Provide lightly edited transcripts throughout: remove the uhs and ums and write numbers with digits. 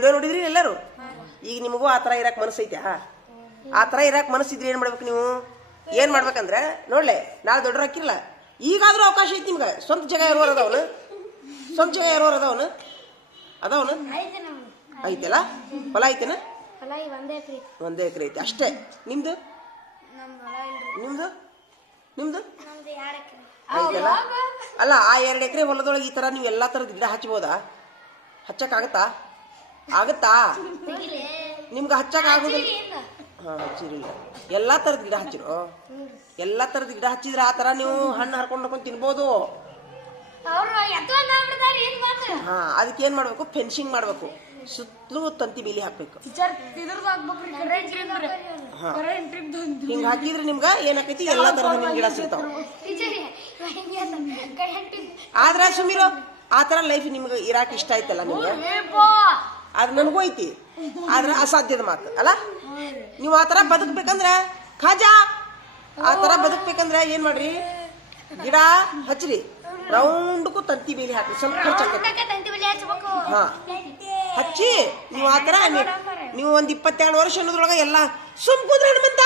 Video ನೋಡಿದ್ರಿ ಎಲ್ಲರೂ. ಈಗ ನಿಮಗೂ ಆ ಥರ ಇರಕ್ಕೆ ಮನಸ್ಸೈತ್ಯಾ? ಆ ಥರ ಇರಕ್ಕೆ ಮನಸ್ಸಿದ್ರೆ ಏನು ಮಾಡ್ಬೇಕು ನೀವು? ಏನು ಮಾಡ್ಬೇಕಂದ್ರೆ ನೋಡ್ಲೆ, ನಾಳೆ ದೊಡ್ಡರು ಹಾಕಿರಲ್ಲ, ಈಗಾದ್ರೂ ಅವಕಾಶ ಐತಿ ನಿಮ್ಗೆ. ಸ್ವಂತ ಜಾಗ ಇರೋರು ಅದಾವನು? ಸ್ವಂತ ಜಾಗ ಇರೋರು ಅದಾವನು? ಅದಾವನು? ಐತಲ್ಲ? ಹೊಲ ಐತೆನ? ಒಂದೇ ಎಕರೆ ಐತಿ ಅಷ್ಟೇ. ನಿಮ್ದು ನಿಮ್ದು ನಿಮ್ದು ಐತಲ್ಲ? ಅಲ್ಲ, ಆ 2 ಎಕರೆ ಹೊಲದೊಳಗೆ ಈ ಥರ ನೀವು ಎಲ್ಲ ಥರದ ಗಿಡ ಹಚ್ಬೋದಾ? ಹಚ್ಚಕ್ಕಾಗತ್ತಾ? ಆಗತ್ತಾ? ನಿಮ್ಗೆ ಹಚ್ಚಕ್ಕಾಗೋದಿಲ್ಲ. ಹಾಂ, ಹಚ್ಚಿರಿಲ್ಲ. ಎಲ್ಲ ಥರದ ಗಿಡ ಹಚ್ಚಿರು. ಎಲ್ಲ ಥರದ ಗಿಡ ಹಚ್ಚಿದ್ರೆ ಆ ಥರ ನೀವು ಹಣ್ಣು ಹರ್ಕೊಂಡು ತಿನ್ಬೋದು. ಹಾಂ, ಅದಕ್ಕೆ ಏನು ಮಾಡಬೇಕು? ಫೆನ್ಸಿಂಗ್ ಮಾಡಬೇಕು. ಸುತ್ತಲೂ ತಂತಿ ಬೇಲಿ ಹಾಕ್ಬೇಕು. ಹಿಂಗೆ ಹಾಕಿದ್ರೆ ನಿಮ್ಗೆ ಏನಾಕೈತಿ? ಎಲ್ಲ ಥರದ ಹಣ್ಣಿನ ಗಿಡ ಸಿಗ್ತಾವ. ಆದ್ರೆ ಸುಮೀರು, ಆ ಥರ ಲೈಫ್ ನಿಮ್ಗೆ ಇರಾಕ್ ಇಷ್ಟ ಆಯ್ತಲ್ಲ ನಿಮ್ಗೆ? ಅದು ನನಗೂ ಐತಿ, ಆದ್ರೆ ಅಸಾಧ್ಯದ ಮಾತು ಅಲ್ಲ. ನೀವು ಆ ಥರ ಬದುಕ್ಬೇಕಂದ್ರೆ ಖಾಜಾ, ಆ ಥರ ಬದುಕ್ಬೇಕಂದ್ರೆ ಏನು ಮಾಡ್ರಿ? ಗಿಡ ಹಚ್ಚ್ರಿ, ರೌಂಡ್ಗೂ ತಂತಿ ಬೇಲಿ ಹಾಕ್ರಿ. ಸ್ವಲ್ಪ ಖರ್ಚಾಕೈತಿ. ಹಾ, ಹಚ್ಚಿ ನೀವು ಆ ಥರ ನೀವು ಒಂದು 22 ವರ್ಷ ಅನ್ನೋದ್ರೊಳಗೆ ಎಲ್ಲ ಸುಮ್ಕುಂದ್ರೆ ಹನುಮಂತ.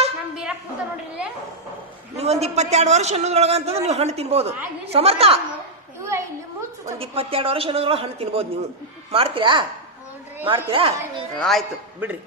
ನೀವು ಒಂದು 22 ವರ್ಷ ಅನ್ನೋದ್ರೊಳಗೆ ಅಂತಂದ್ರೆ ನೀವು ಹಣ್ಣು ತಿನ್ಬೋದು. ಸಮರ್ಥ, ಒಂದು 22 ವರ್ಷ ಅನ್ನೋದ್ರೊಳಗೆ ಹಣ್ಣು ತಿನ್ಬೋದು. ನೀವು ಮಾಡ್ತೀರಾ? ಆಯ್ತು ಬಿಡ್ರಿ.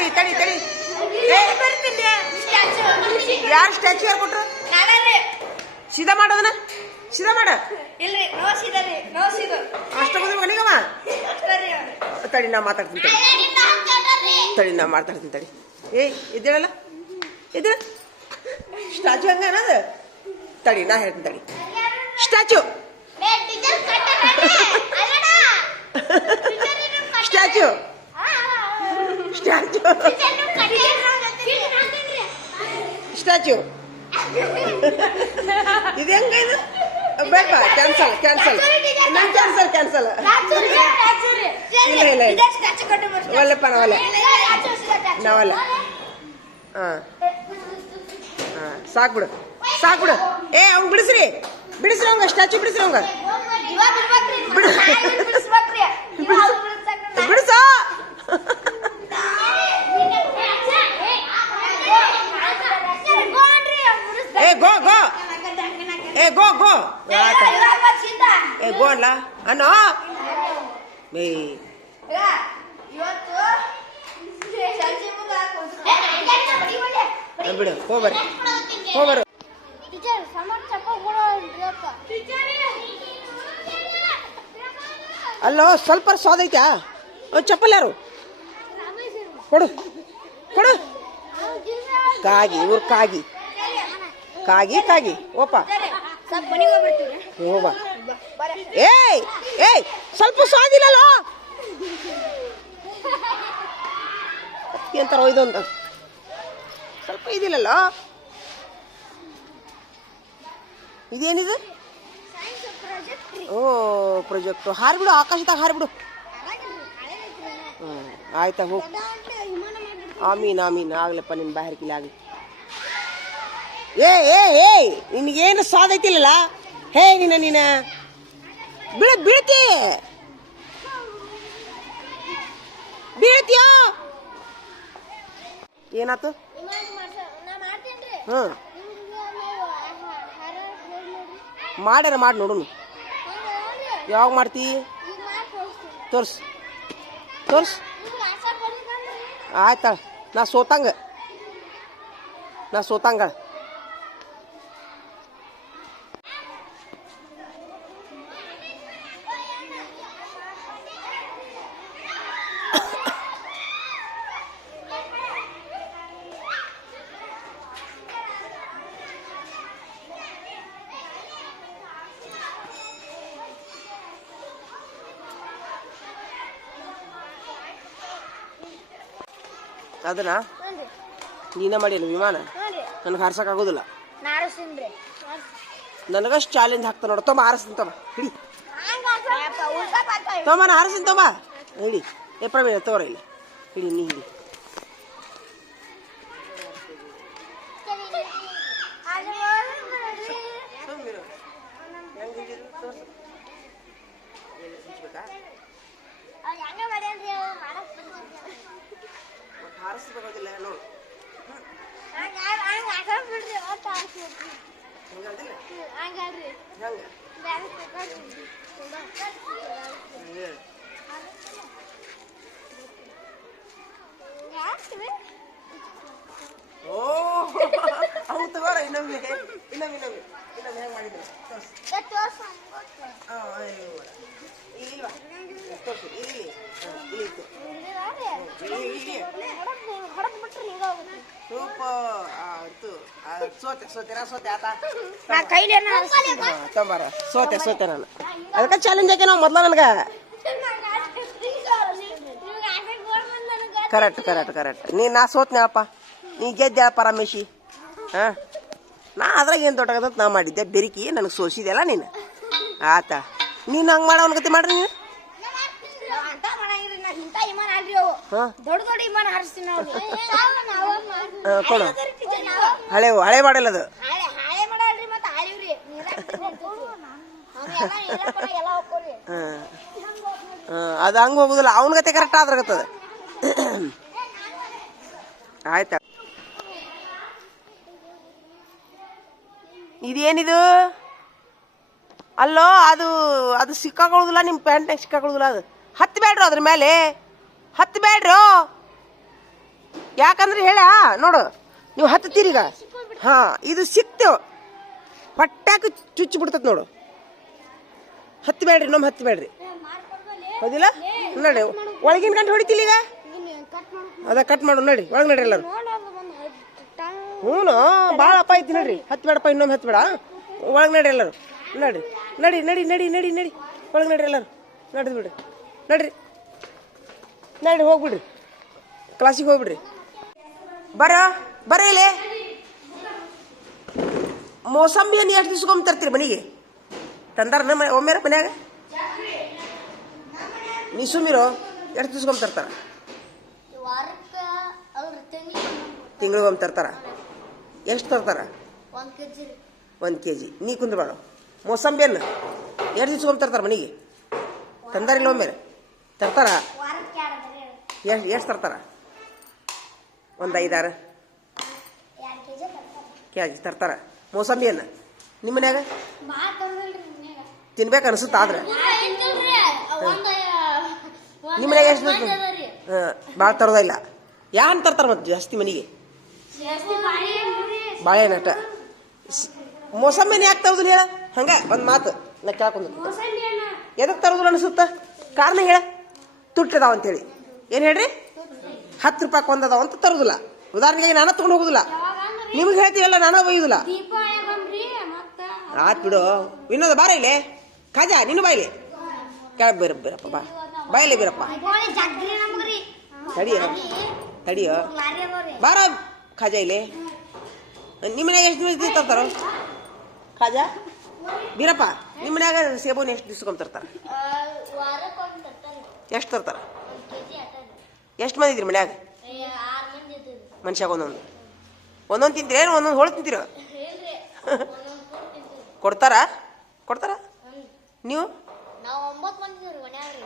ತಡಿ ತಡಿ ತಡಿ ಯಾರು ಸ್ಟ್ಯಾಚು ಯಾರು ಕೊಟ್ರು ಸೀದಾ ಮಾಡೋದನ್ನ ಸೀದಾ ಮಾಡ ಅಷ್ಟ ಮನೆಗಮ್ಮ ತಡಿ ನಾ ಮಾತಾಡ್ತೀನಿ ತಡಿ ನಾ ಮಾತಾಡ್ತೀನಿ ತಡಿ ಇದ್ದೇಳಲ್ಲ ಇದ್ರ ಸ್ಟ್ಯಾಚು ಹಂಗ ಅನ್ನೋದು ತಡಿ ನಾ ಹೇಳ್ತೀನಿ ತಡಿ ಸ್ಟ್ಯಾಚು ಸ್ಟ್ಯಾಚು ಸ್ಟ್ಯಾಚು ಸ್ಟ್ಯಾಚು ಇದು ಹೆಂಗ ಇದು ಬೇಡ ಕ್ಯಾನ್ಸಲ್ ಕ್ಯಾನ್ಸಲ್ ನನ್ ಕ್ಯಾನ್ಸಲ್ ಕ್ಯಾನ್ಸಲ್ ಇಲ್ಲ ಇಲ್ಲ ಇಲ್ಲ ಒಲ್ಲಪ್ಪ ನಾವಲ್ಲ ನಾವಲ್ಲ ಹಾಂ ಹಾಂ ಸಾಕ್ಬಿಡು ಸಾಕ್ಬಿಡು ಅವ್ನು ಬಿಡಿಸ್ರಿ ಬಿಡಿಸ್ರಿ ಅವಂಗ ಸ್ಟ್ಯಾಚು ಬಿಡಿಸ್ರಿ ಅವಂಗ ಬಿಡಿಸ ಗೋ ಗೋ ಗೋ ಗೋ ಗೋ ಅಲ್ಲ ಅಣ್ಣ ಬಿಡು ಹೋಗ್ಬರ್ರಿ ಹೋಗ್ಬರು ಅಲ್ಲೋ ಸ್ವಲ್ಪ ಸ್ವಾದ ಐತಾ ಚಪ್ಪಲ್ ಯಾರು ಕೊಡು ಕೊಡು ಕಾಗಿ ಇವ್ರು ಕಾಗಿ ಕಾಗಿ ಕಾಗಿ ಓಪ ಹೋಗ ಏಯ್ ಏಯ್ ಸ್ವಲ್ಪ ಸ್ವಾದಿಲ್ಲಲ್ಲೋ ಅಂತಾರ ಇದೊಂದ ಸ್ವಲ್ಪ ಇದಿಲ್ಲಲ್ಲ ಇದೇನಿದು ಓ ಪ್ರಾಜೆಕ್ಟ್ ಹಾರ್ಬಿಡು ಆಕಾಶದಾಗ ಹಾರ್ಬಿಡು ಆಯ್ತಾ ಹೋಗಿ ಆಮೀನ್ ಆಮೀನ್ ಆಗ್ಲಪ್ಪ ನಿನ್ನ ಬಾಹರ್ಕಿಲ್ಲ ಆಗಲಿ ಏ ನಿನಗೇನು ಸ್ವಾದ ಐತಿಲ್ಲಲ್ಲ ಹೇ ನೀನ ಬೀಳ್ತಿ ಬೀಳ್ತೀಯೋ ಏನಾತು ಹ್ಞೂ ಮಾಡ್ಯಾರ ಮಾಡಿ ನೋಡುನು ಯಾವಾಗ ಮಾಡ್ತಿ ತೋರ್ಸ್ ತೋರ್ಸ್ ಆಯ್ತಾ ನಾ ಸೋತಂಗ ಅದನ್ನ ನೀನ ಮಾಡಿಲ್ಲ ವಿಮಾನ ನನಗೆ ಹಾರ್ಸಕ್ ಆಗೋದಿಲ್ಲ ನನಗಷ್ಟು ಚಾಲೆಂಜ್ ಹಾಕ್ತ ನೋಡ ತೊಂಬ ಹಾರಿಸ್ತೀನಿ ತೊಂಬ ಹಿಡಿ ತೊಂಬ ನಾ ಹಾರಿಸ್ತೀನಿ ತೊಂಬ ಹಿಡಿ ಪ್ರವೀಣ ತೋರ ಇಲ್ಲಿ ಹಿಡಿ ನೀ ಹಿಡಿ ಹಾರಿಸ್ಬೇಕಾಗಿಲ್ಲ ನೋಡು ಓ ಅವ್ನು ತಗೋರ ಇನ್ನೊಮ್ಮೆ ಹೆಂಗ್ ಮಾಡಿದ್ರು ಇಲ್ವಾ ತೋರ್ಸು ಇಲ್ಲಿ ಸೋತೆ ನಾನು ಅದಕ್ಕೆ ಚಾಲೆಂಜ್ ಹಾಕಿ ನಾವು ಮೊದ್ಲ ನನಗ ಕರೆಕ್ಟ್ ನಾ ಸೋತ್ನಪ್ಪ ನೀ ಗೆದ್ದೆ ಪರಮೇಶಿ ನಾ ಅದ್ರಾಗ ಏನು ದೊಡ್ಡಗದ ನಾ ಮಾಡಿದ್ದೆ ಬೆರಿಕಿ ನನಗೆ ಸೋಸಿದೆಲ್ಲ ನೀನು ಆತ ನೀನು ಹಂಗೆ ಮಾಡೋ ಗತಿ ಮಾಡ್ರಿ ನೀನು ಕೊಡು ಹಳೆ ಮಾಡಲ್ಲ ಅದು ಅದು ಹಂಗೆ ಹೋಗುದಿಲ್ಲ ಅವನ ಗತೆ ಕರೆಕ್ಟ್ ಆದ್ರಾಗತ್ತದ ಆಯ್ತಾ ಇದೇನಿದು ಅಲ್ಲೋ ಅದು ಸಿಕ್ಕಾಕೊಳ್ಳೋದಿಲ್ಲ ನಿಮ್ಮ ಪ್ಯಾಂಟ್ನಾಗ ಸಿಕ್ಕಾಕೊಳ್ಳೋದಿಲ್ಲ ಅದು ಹತ್ತಬೇಡ್ರು ಅದ್ರ ಮೇಲೆ ಹತ್ತಬೇಡ್ರು ಯಾಕಂದ್ರೆ ಹೇಳ ನೋಡು ನೀವು ಹತ್ತೀರೀಗ ಹಾ ಇದು ಸಿಕ್ತೇವ ಹೊಟ್ಟ್ಯಾಕ ಚುಚ್ಚಿ ಬಿಡ್ತತ್ ನೋಡು. ಹತ್ತಬೇಡ್ರಿ ಇನ್ನೊಮ್ಮೆ ಹತ್ತಬೇಡ್ರಿ ಹೌದಿಲ್ಲ. ನೋಡಿ ಒಳಗಿನ ಗಂಟೆ ಹೊಡಿತಿಲ್ಲ ಈಗ ಅದ ಕಟ್ ಮಾಡು ನೋಡಿ. ಒಳಗೆ ನಡ್ರಿ ಎಲ್ಲರೂ. ಹ್ಞೂ ಭಾಳ ಅಪ್ಪ ಐತಿ ನೋಡ್ರಿ. ಹತ್ಬೇಡಪ್ಪ ಇನ್ನೊಮ್ಮೆ ಹತ್ಬೇಡ. ಒಳಗೆ ನಡ್ರಿ ಎಲ್ಲರೂ. ನಡ್ರಿ ನಡಿ ನಡಿ ನಡಿ ನಡಿ ನಡಿ ಒಳಗೆ ನಡ್ರಿ ಎಲ್ಲರೂ. ನಡ್ದು ಬಿಡ್ರಿ ನಡ್ರಿ ನಡ್ರಿ ಹೋಗ್ಬಿಡ್ರಿ ಕ್ಲಾಸಿಗೆ ಹೋಗ್ಬಿಡ್ರಿ. ಬರ ಇಲ್ಲಿ. ಮೋಸಂಬಿಯನ್ನು ಎಷ್ಟು ದಿವ್ಸಕ್ಕೊಮ್ಮೆ ತರ್ತೀರಿ ಮನೆಗೆ? ತಂದಾರ ಒಮ್ಮೆರ ಮನ್ಯಾಗ? ನೀ ಸುಮ್ಮಿರೋ. ಎಷ್ಟು ದಿವ್ಸಕ್ಕೊಮ್ಮೆ ತರ್ತಾರ? ತಿಂಗಳಿಗೊಮ್ಮೆ ತರ್ತಾರ. ಎಷ್ಟು ತರ್ತಾರ? 1 kg. ನೀ ಕುಂದ್ರಬೇಡ. ಮೋಸಂಬಿಯನ್ನು ಎಷ್ಟು ದಿವ್ಸಕ್ಕೊಮ್ಮೆ ತರ್ತಾರ ಮನೆಗೆ? ತಂದಾರಿಲ್ಲ ಒಮ್ಮೆರೆ ತರ್ತಾರ? ಎಷ್ಟು ತರ್ತಾರ? ಒಂದು 5-6 kg ತರ್ತಾರ ಮೋಸಂಬಿಯನ್ನು. ನಿಮ್ಮ ಮನ್ಯಾಗ ತಿನ್ಬೇಕು ಅನ್ಸುತ್ತ? ಆದ್ರೆ ನಿಮ್ಮ ಮನ್ಯಾಗ ಎಷ್ಟು ಬೇಕು? ಭಾಳ ತರೋದಿಲ್ಲ. ಯಾನ್ ತರ್ತಾರ ಮತ್ತೆ ಜಾಸ್ತಿ ಮನೆಗೆ? ಬಾಳೆನಟ. ಮೋಸಂಬಿನ ಯಾಕೆ ತರೋದಿಲ್ಲ ಹೇಳ? ಹಂಗ ಒಂದು ಮಾತು ನಾ ಕೇಳ್ಕೊಂಡು ಎದಕ್ಕೆ ತರೋದಿಲ್ಲ ಅನ್ಸುತ್ತ? ಕಾರಣ ಹೇಳ. ತುಟ್ಟದಾವ ಅಂತೇಳಿ. ಏನು ಹೇಳ್ರಿ? 10 ರೂಪಾಯಿ ಒಂದದಾವ ಅಂತ ತರೋದಿಲ್ಲ. ಉದಾಹರಣೆಗೆ ನಾನು ತೊಗೊಂಡು ಹೋಗುದಿಲ್ಲ. ನಿಮ್ಗೆ ಹೇಳ್ತೀವಲ್ಲ ನಾನು ಒಯ್ಯುದಿಲ್ಲ. ಆತ್ ಬಿಡು. ಇನ್ನೊಂದು ಬಾರ ಇಲ್ಲಿ ಖಾಜಾ ನೀನು ಬಾಯ್ಲಿ ಕೆಳಗೆ ಬೀರಪ್ಪ. ಬಾ ಬಾಯ್ಲಿ ಬೀರಪ್ಪ. ತಡಿಯೋ ಬಾರ ಖಾಜಾ ಇಲ್ಲಿ. ನಿಮ್ಮ ಮನ್ಯಾಗ ಎಷ್ಟು ದಿವಸ ತರ್ತಾರ ಖಾಜಾ? ಬೀರಪ್ಪ ನಿಮ್ಮ ಮನ್ಯಾಗ ಸೇಬುನ ಎಷ್ಟು ದಿವ್ಸಕ್ಕೊಮ್ಮೆ ತರ್ತಾರ? ಎಷ್ಟು ತರ್ತಾರ? ಎಷ್ಟು ಮಂದಿ ಇದ್ರಿ ಮನ್ಯಾಗ? ಮನುಷ್ಯಾಗ ಒಂದೊಂದು ತಿಂತೀರ? ಏನು ಒಂದೊಂದು ಹೋಳು ತಿಂತೀರ? ಕೊಡ್ತಾರ ನೀವು?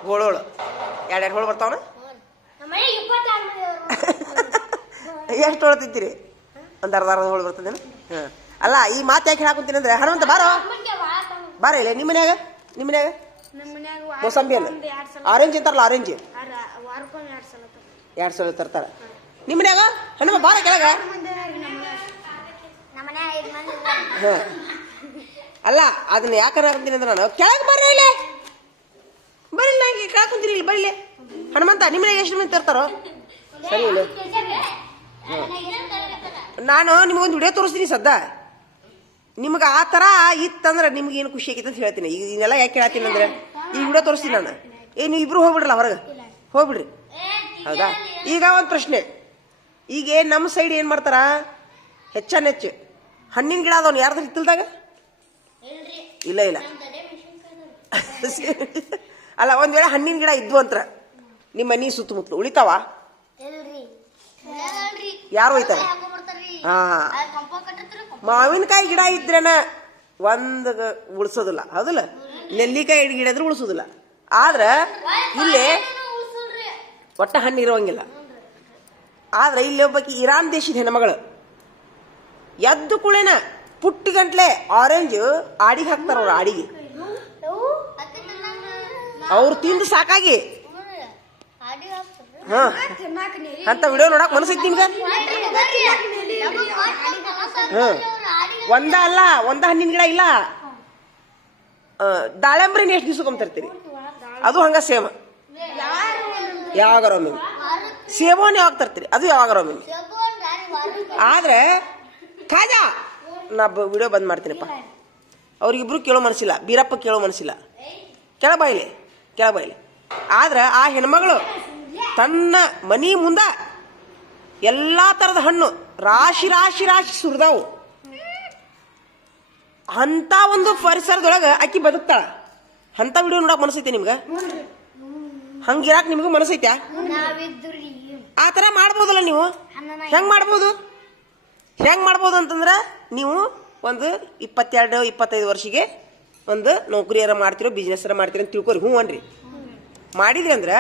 ಹೋಳು 2 ಹೋಳು ಬರ್ತಾವನ? ಎಷ್ಟು ಹೋಳು ತಿಂತೀರಿ? ಒಂದು ಅರ್ಧ ಹೋಳು ಬರ್ತದೇನು? ಹಾಂ ಅಲ್ಲ ಈ ಮಾತು ಯಾಕೆ ಹೇಳಾಕೊಂತೀನಿ ಅಂದ್ರೆ ಹನುಮಂತ ಬಾರ ಇಲ್ಲ. ನಿಮ್ಮ ಮನ್ಯಾಗ ಮೋಸಂಬಿಯಲ್ಲಿ ಆರೆಂಜ್ ಅಂತಾರಲ್ಲ, ಆರೆಂಜ್ 2 ಸಲ ತರ್ತಾರ. ನಿಮ್ಮ ಮನ್ಯಾಗ ಹನುಮ ಬಾರ ಕೆಳಗ. ಹಾಂ ಅಲ್ಲ ಅದನ್ನ ಯಾಕಂದ್ರೆ ಹಾಕೊಂತೀನಿ ಅಂದ್ರೆ ನಾನು ಕೆಳಗೆ ಬರ್ರಿ ಇಲ್ಲಿ. ಬರೀ ನಂಗೆ ಕೇಳ್ಕೊಂತೀರಿ ಇಲ್ಲಿ ಬರೀಲಿ. ಹನುಮಂತ ನಿಮ್ಮ ಮನ್ಯಾಗ ಎಷ್ಟು ಮಂದಿ ತರ್ತಾರೋ? ಸರಿ ಇಲ್ಲ ನಾನು ನಿಮಗೊಂದು ವಿಡಿಯೋ ತೋರಿಸ್ತೀನಿ ಸದ್ದ. ನಿಮ್ಗೆ ಆ ಥರ ಇತ್ತಂದ್ರೆ ನಿಮ್ಗೆ ಏನು ಖುಷಿ ಆಗೈತೆ ಅಂತ ಹೇಳ್ತೀನಿ. ಈಗ ಇದನ್ನೆಲ್ಲ ಯಾಕೆ ಹೇಳ್ತೀನಿ ಅಂದ್ರೆ ಈ ವಿಡಿಯೋ ತೋರಿಸ್ತೀನಿ ನಾನು. ನೀವು ಇಬ್ರು ಹೋಗ್ಬಿಡ್ರಲ್ಲ ಹೊರಗೆ ಹೋಗ್ಬಿಡ್ರಿ. ಹೌದಾ? ಈಗ ಒಂದು ಪ್ರಶ್ನೆ. ಈಗ ನಮ್ಮ ಸೈಡ್ ಏನು ಮಾಡ್ತಾರ? ಹೆಚ್ಚು ಹಣ್ಣಿನ ಗಿಡ ಅದವನು ಯಾರ್ದು ಹಿತ್ತಲ್ದಾಗ? ಇಲ್ಲ ಅಲ್ಲ ಒಂದು ವೇಳೆ ಹಣ್ಣಿನ ಗಿಡ ಇದ್ವು ಅಂತ ನಿಮ್ಮ ಮನೆ ಸುತ್ತಮುತ್ತಲು ಉಳಿತಾವ? ಯಾರು ಹೋಯ್ತಾರ? ಮಾವಿನಕಾಯಿ ಗಿಡ ಇದ್ರೇನ ಒಂದು ಉಳಿಸೋದಿಲ್ಲ ಹೌದಲ್ಲ? ನೆಲ್ಲಿಕಾಯಿ ಗಿಡ ಇದ್ರೆ ಉಳಿಸೋದಿಲ್ಲ. ಆದ್ರೆ ಇಲ್ಲೇ ಒಟ್ಟ ಹಣ್ಣು ಇರೋಂಗಿಲ್ಲ. ಆದ್ರೆ ಇಲ್ಲಿ ಒಬ್ಬಾಕಿ ಇರಾನ್ ದೇಶದ ಹೆಣ್ಮಗಳು ಎದ್ದು ಕುಳೇನ ಪುಟ್ಟಿ ಗಂಟ್ಲೆ ಆರೆಂಜ್ ಆಡಿಗೆ ಹಾಕ್ತಾರ. ಅವ್ರ ಆಡಿಗೆ ಅವ್ರು ತಿಂದು ಸಾಕಾಗಿ ಅಂತ ವಿಡಿಯೋ ನೋಡಕ್ ಮನಸ್ಸೈತಿ ನಿಮ್ಗ? ಒಂದ ಹಣ್ಣಿನ ಗಿಡ ಇಲ್ಲ. ದಾಳಂಬ್ರಿನ ಎಷ್ಟು ದಿವ್ಸಕ್ಕೊಮ್ಮೆ ತರ್ತೀರಿ? ಅದು ಹಂಗ ಸೇಮ್ ಯಾವಾಗಾರ ಒಮ್ಮೆ. ಸೇಬುಹಣ್ಣು ಯಾವಾಗ ತರ್ತೀರಿ? ಅದು ಯಾವಾಗಾರ ಒಮ್ಮೆ. ಆದ್ರೆ ಖಾಜಾ ನಾ ವಿಡಿಯೋ ಬಂದ್ ಮಾಡ್ತೀನಪ್ಪ. ಅವ್ರಿಗಿಬ್ರು ಕೇಳೋ ಮನಸ್ಸಿಲ್ಲ. ಬೀರಪ್ಪ ಕೇಳೋ ಮನಸ್ಸಿಲ್ಲ. ಕೆಳಬಾಯ್ಲಿ ಆದ್ರೆ ಆ ಹೆಣ್ಮಗಳು ತನ್ನ ಮನಿ ಮುಂದ ಎಲ್ಲಾ ತರದ ಹಣ್ಣು ರಾಶಿ ಸುರಿದಾವು. ಅಂತ ಒಂದು ಪರಿಸರದೊಳಗ ಆಕಿ ಬದುಕ್ತಾಳ. ಅಂತ ವಿಡಿಯೋ ನೋಡಕ್ ಮನಸ್ಸೈತೆ ನಿಮ್ಗ? ಹಂಗಿರಾಕ್ ನಿಮ್ಗೂ ಮನಸ್ಸೈತ್ಯಾ? ಆ ಥರ ಮಾಡ್ಬೋದಲ್ಲ ನೀವು? ಹೆಂಗ್ ಮಾಡ್ಬೋದು ಅಂತಂದ್ರೆ ನೀವು ಒಂದು 22-25 ವರ್ಷಕ್ಕೆ ಒಂದು ನೌಕರಿಯಾರ ಮಾಡ್ತಿರೋ ಬಿಸ್ನೆಸ್ ಮಾಡ್ತೀರ ಅಂತ ತಿಳ್ಕೊರಿ. ಹ್ಞೂ ಅನ್ರಿ. ಮಾಡಿದ್ರಿ ಅಂದ್ರೆ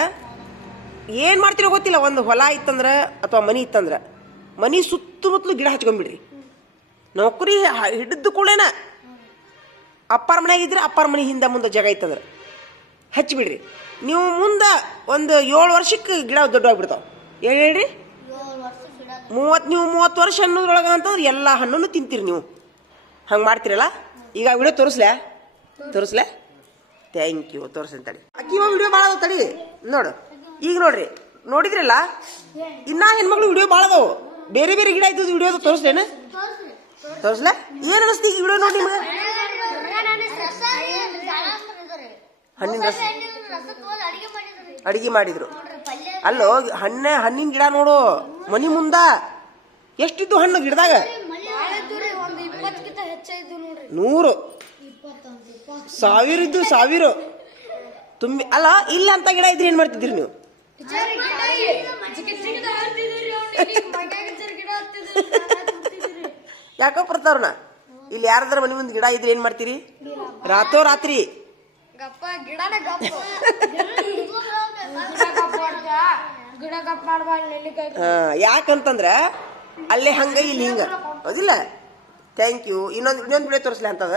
ಏನು ಮಾಡ್ತಿರೋ ಗೊತ್ತಿಲ್ಲ. ಒಂದು ಹೊಲ ಇತ್ತಂದ್ರೆ ಅಥವಾ ಮನಿ ಇತ್ತಂದ್ರೆ ಮನಿ ಸುತ್ತಮುತ್ತಲು ಗಿಡ ಹಚ್ಕೊಂಡ್ಬಿಡ್ರಿ. ನೌಕರಿ ಹಿಡಿದು ಕೂಡೇನ ಅಪ್ಪಾರ ಮನೆಯಾಗಿದ್ರೆ ಅಪ್ಪಾರ ಮನೆ ಹಿಂದೆ ಮುಂದೆ ಜಾಗ ಇತ್ತಂದ್ರೆ ಹಚ್ಚಿಬಿಡ್ರಿ. ನೀವು ಮುಂದೆ ಒಂದು 7 ವರ್ಷಕ್ಕೆ ಗಿಡ ದೊಡ್ಡವಾಗ್ಬಿಡ್ತಾವೆ. ಹೇಳ್ರಿ ನೀವು 30 ವರ್ಷ ಅನ್ನೋದ್ರೊಳಗೆ ಅಂತಂದ್ರೆ ಎಲ್ಲ ಹಣ್ಣನ್ನು ತಿಂತೀರಿ ನೀವು. ಹಂಗೆ ಮಾಡ್ತೀರಲ್ಲ. ಈಗ ವಿಡಿಯೋ ತೋರಿಸ್ಲೆ ಥ್ಯಾಂಕ್ ಯು. ತೋರಿಸ್ತೇನೆ ಅಕ್ಕಿ ವಿಡಿಯೋ ಭಾಳ ಅದಾವ ತಡಿ. ನೋಡು ಈಗ ನೋಡಿದ್ರಲ್ಲ, ಇನ್ನ ಹೆಣ್ಮಕ್ಳು ವಿಡಿಯೋ ಭಾಳ ಅದಾವು. ಬೇರೆ ಬೇರೆ ಗಿಡ ಇದ್ದು ವಿಡಿಯೋ ತೋರಿಸ್ಲೇನ? ತೋರಿಸ್ಲ. ಏನು ಅನಿಸ್ತು ಈಗ ವಿಡಿಯೋ ನೋಡಿ ನಿಮ್ಗೆ? ಹಣ್ಣಿನ ರಸ ಅಡಿಗೆ ಮಾಡಿದ್ರು. ಅಲ್ಲೋ ಹಣ್ಣಿನ ಗಿಡ ನೋಡು, ಮನಿ ಮುಂದ ಎಷ್ಟಿದ್ದು ಹಣ್ಣು ಗಿಡದಾಗ? 100 1000 ಇದ್ದು 1000 ತುಂಬಿ. ಅಲ್ಲ ಇಲ್ಲ ಅಂತ ಗಿಡ ಇದ್ರೆ ಏನ್ ಮಾಡ್ತಿದ್ರಿ ನೀವು? ಯಾಕೋ ಬರ್ತಾವ್ರಣ ಇಲ್ಲಿ ಯಾರಾದ್ರ ಮನಿ ಮುಂದೆ ಗಿಡ ಇದ್ರೆ ಏನ್ ಮಾಡ್ತೀರಿ? ರಾತ್ರಿ ಯಾಕಂತಂದ್ರ ಅಲ್ಲೇ ಹಂಗ ಇಲ್ಲಿ ಹಿಂಗ ಹೌದಿಲ್ಲ. Thank you. ಇನ್ನೊಂದು ವಿಡಿಯೋ ತೋರಿಸ್ಲಿ ಅಂತದ.